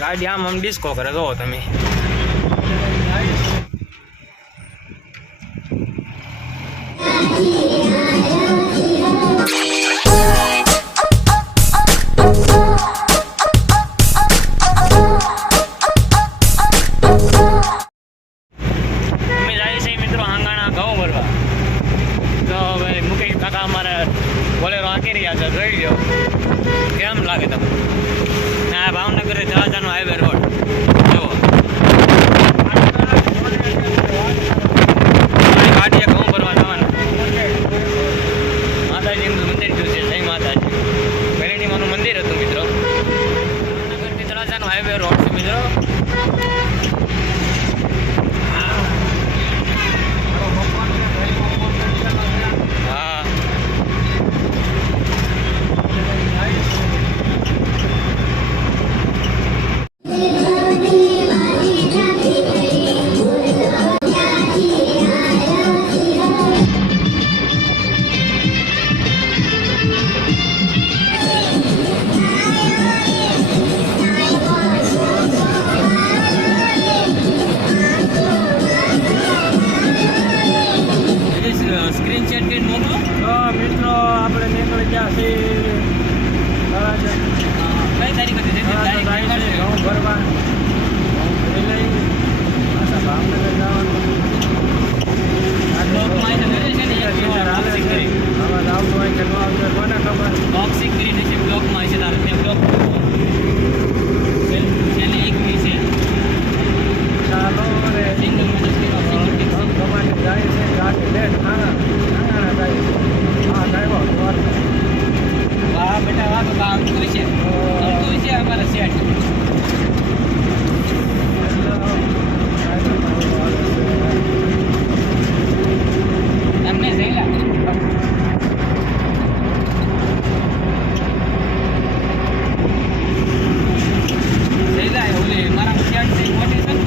ગાડી આમ ડિસ્કો કરે જો તમે. બોલેરો આંકી રહ્યા છે, જોઈ લો કેમ લાગે તમને. આ ભાવનગર તળાજાનો હાઈવે રોડ જુઓ. ગાડીએ ઘઉં ભરવા જવાનું. માતાજીનું મંદિર જોયું છે, જય માતાજી. વેલેણીમાનું મંદિર હતું મિત્રો. ભાવનગરથી તળાજાનો હાઈવે રોડ છે મિત્રો. મિત્રો આપણે નીકળી ગયા છીએ કઈ તારીખ હતી? ઘઉં ભરવા ભાવનગર જવાનું. આવાજ આવતો હોય કે ન આવતો કોને ખબર. બોક્સિંગ કરીને છે બ્લોકમાં છે તારે ત્યાં બ્લોક એને એક મી છે. ચાલો રે સિંગલ ગમાને જાય છે ગાડી લેટ જાય છે. વાહ બેટા વાહ, તો કામ તો છે અમારા સેટ. તમને જઈલા ઓલી મારા સેટ છે મોટી છે ને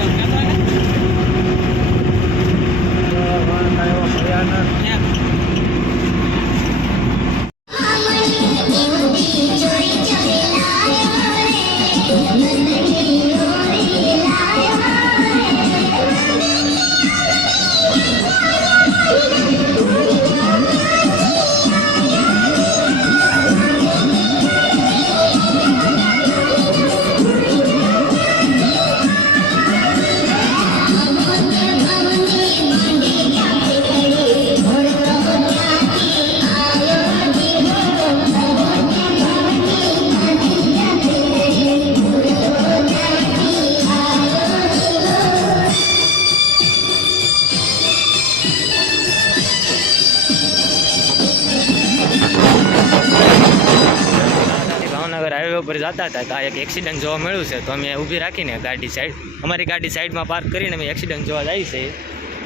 હાઈવે ઉપર જતા હતા તો એક એક્સિડન્ટ જોવા મળ્યું છે. તો અમે ઊભી રાખીને ગાડી સાઈડ, અમારી ગાડી સાઈડમાં પાર્ક કરીને અમે એક્સિડન્ટ જોવા જાય છે.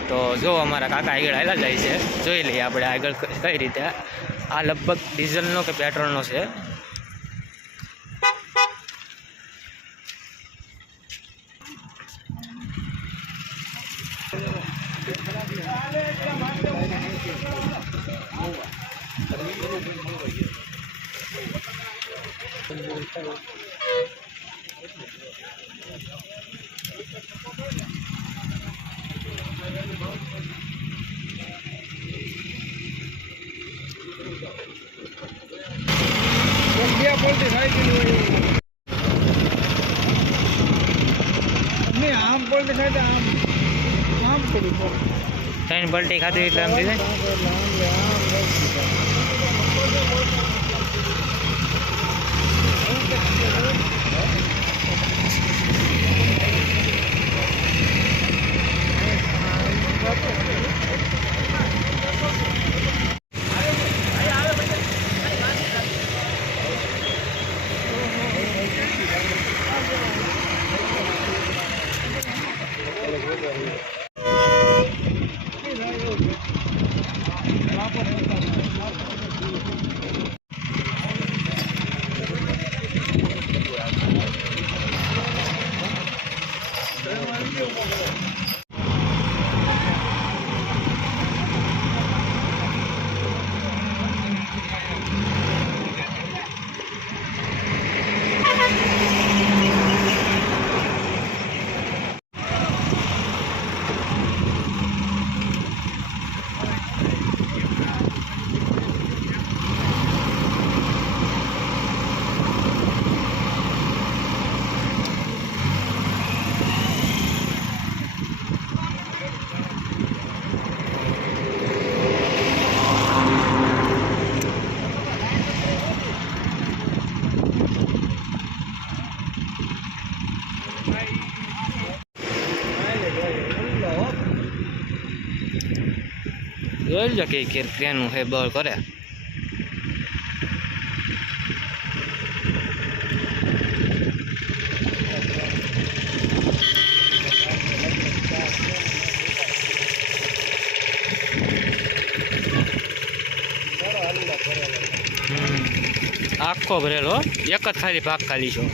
તો જો અમારા કાકા આગળ હાલા જાય છે, જોઈ લઈએ આપણે આગળ કઈ રીતે. આ લગભગ ડીઝલનો કે પેટ્રોલનો છે. ત્રણ પલટી ખાધી એટલે આમ દીધે. જોઈ લો કે કેનું હે બળ કરે. આખો ભરેલો એક જ ખાલી ભાગ ખાલી છો.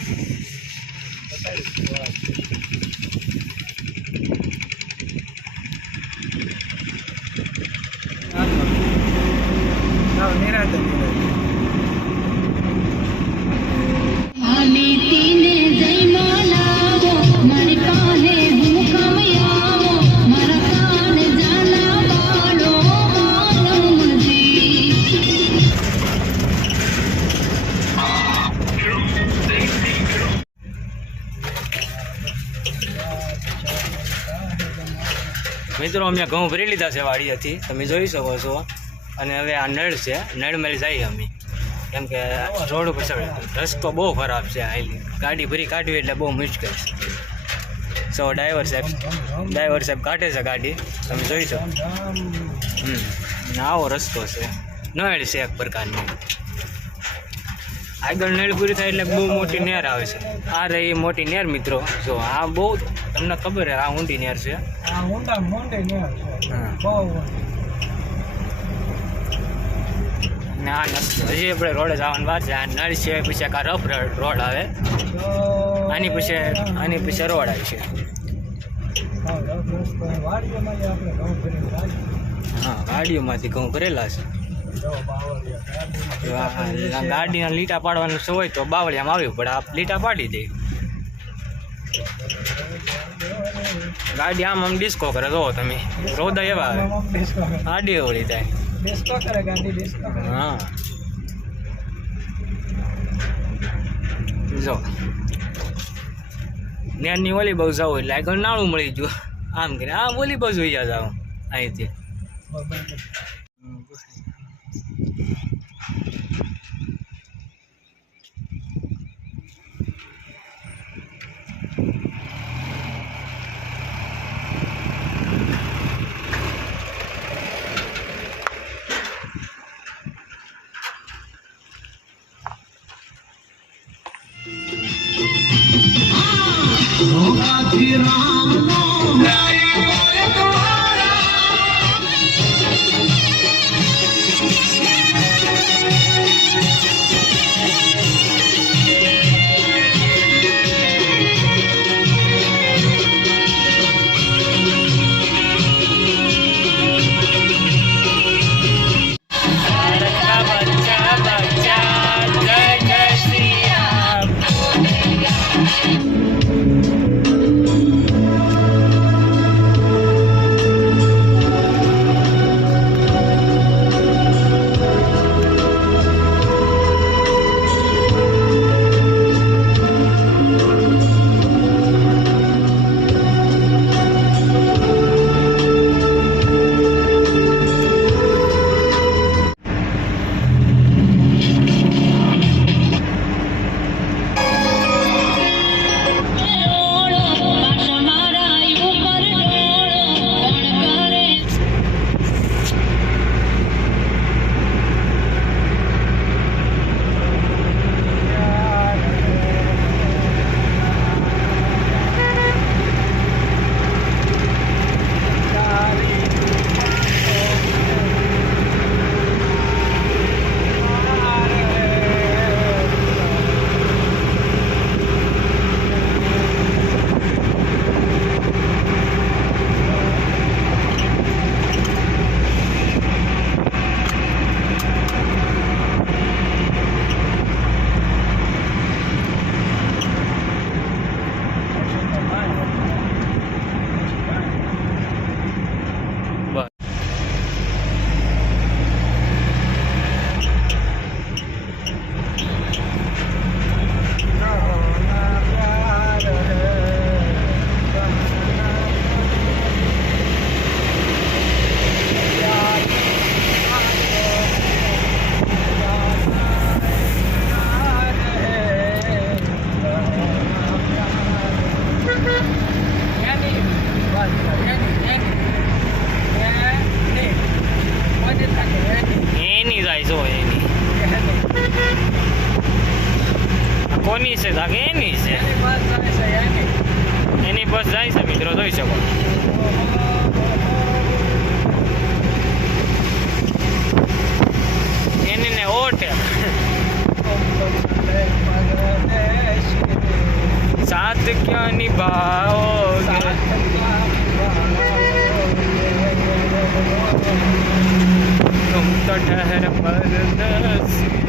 મિત્રો અમે ઘઉં ભરી લીધા છે વાડીએથી, તમે જોઈ શકો છો. અને હવે આ નળ છે, નળમાં જઈએ અમે, કેમ કે રોડ ઉપર ચડે રસ્તો બહુ ખરાબ છે. હાલી ગાડી ભરી કાઢવી એટલે બહુ મુશ્કેલ છે. સો ડ્રાઈવર સાહેબ કાઢે છે ગાડી, તમે જોઈ શકો. આવો રસ્તો છે, નળ છે એક પ્રકારની. આગળ નળ પૂરી થાય એટલે બહુ મોટી નહેર આવે છે. આ રહી મોટી નહેર મિત્રો. જો આ બહુ તમને ખબર છે, આ ઊંડી નહેર છે. ના હજી આપણે રોડે જવાનું વાત છે. આ નળ છે, પછી આ રફ રોડ આવે, આની પછી રોડ આવે છે. હા, ગાડીઓમાંથી ઘઉં ભરેલા છે. ગાડીના લીટા પાડવાનું હોય તો બાવળિયામાં આવ્યું પડે, આપ લીટા પાડી દે. ગાડી આમ ડિસ્કો કરે, જો તમે રોદા એવા આવે, આડી ઓળી થાય. હા જો નેરની ઓલી બહુ જાવ એટલે આગળ નાણું મળી ગયું. આમ કરીને આમ ઓલી બાજુ જાવ અહીંથી. કોની છે તાકે એની છે, એની બસ જાય છે મિત્રો, જોઈ શકો. એની ને ઓટે साथ क्या निभाओगे, तुम तो ठहर परदेसी.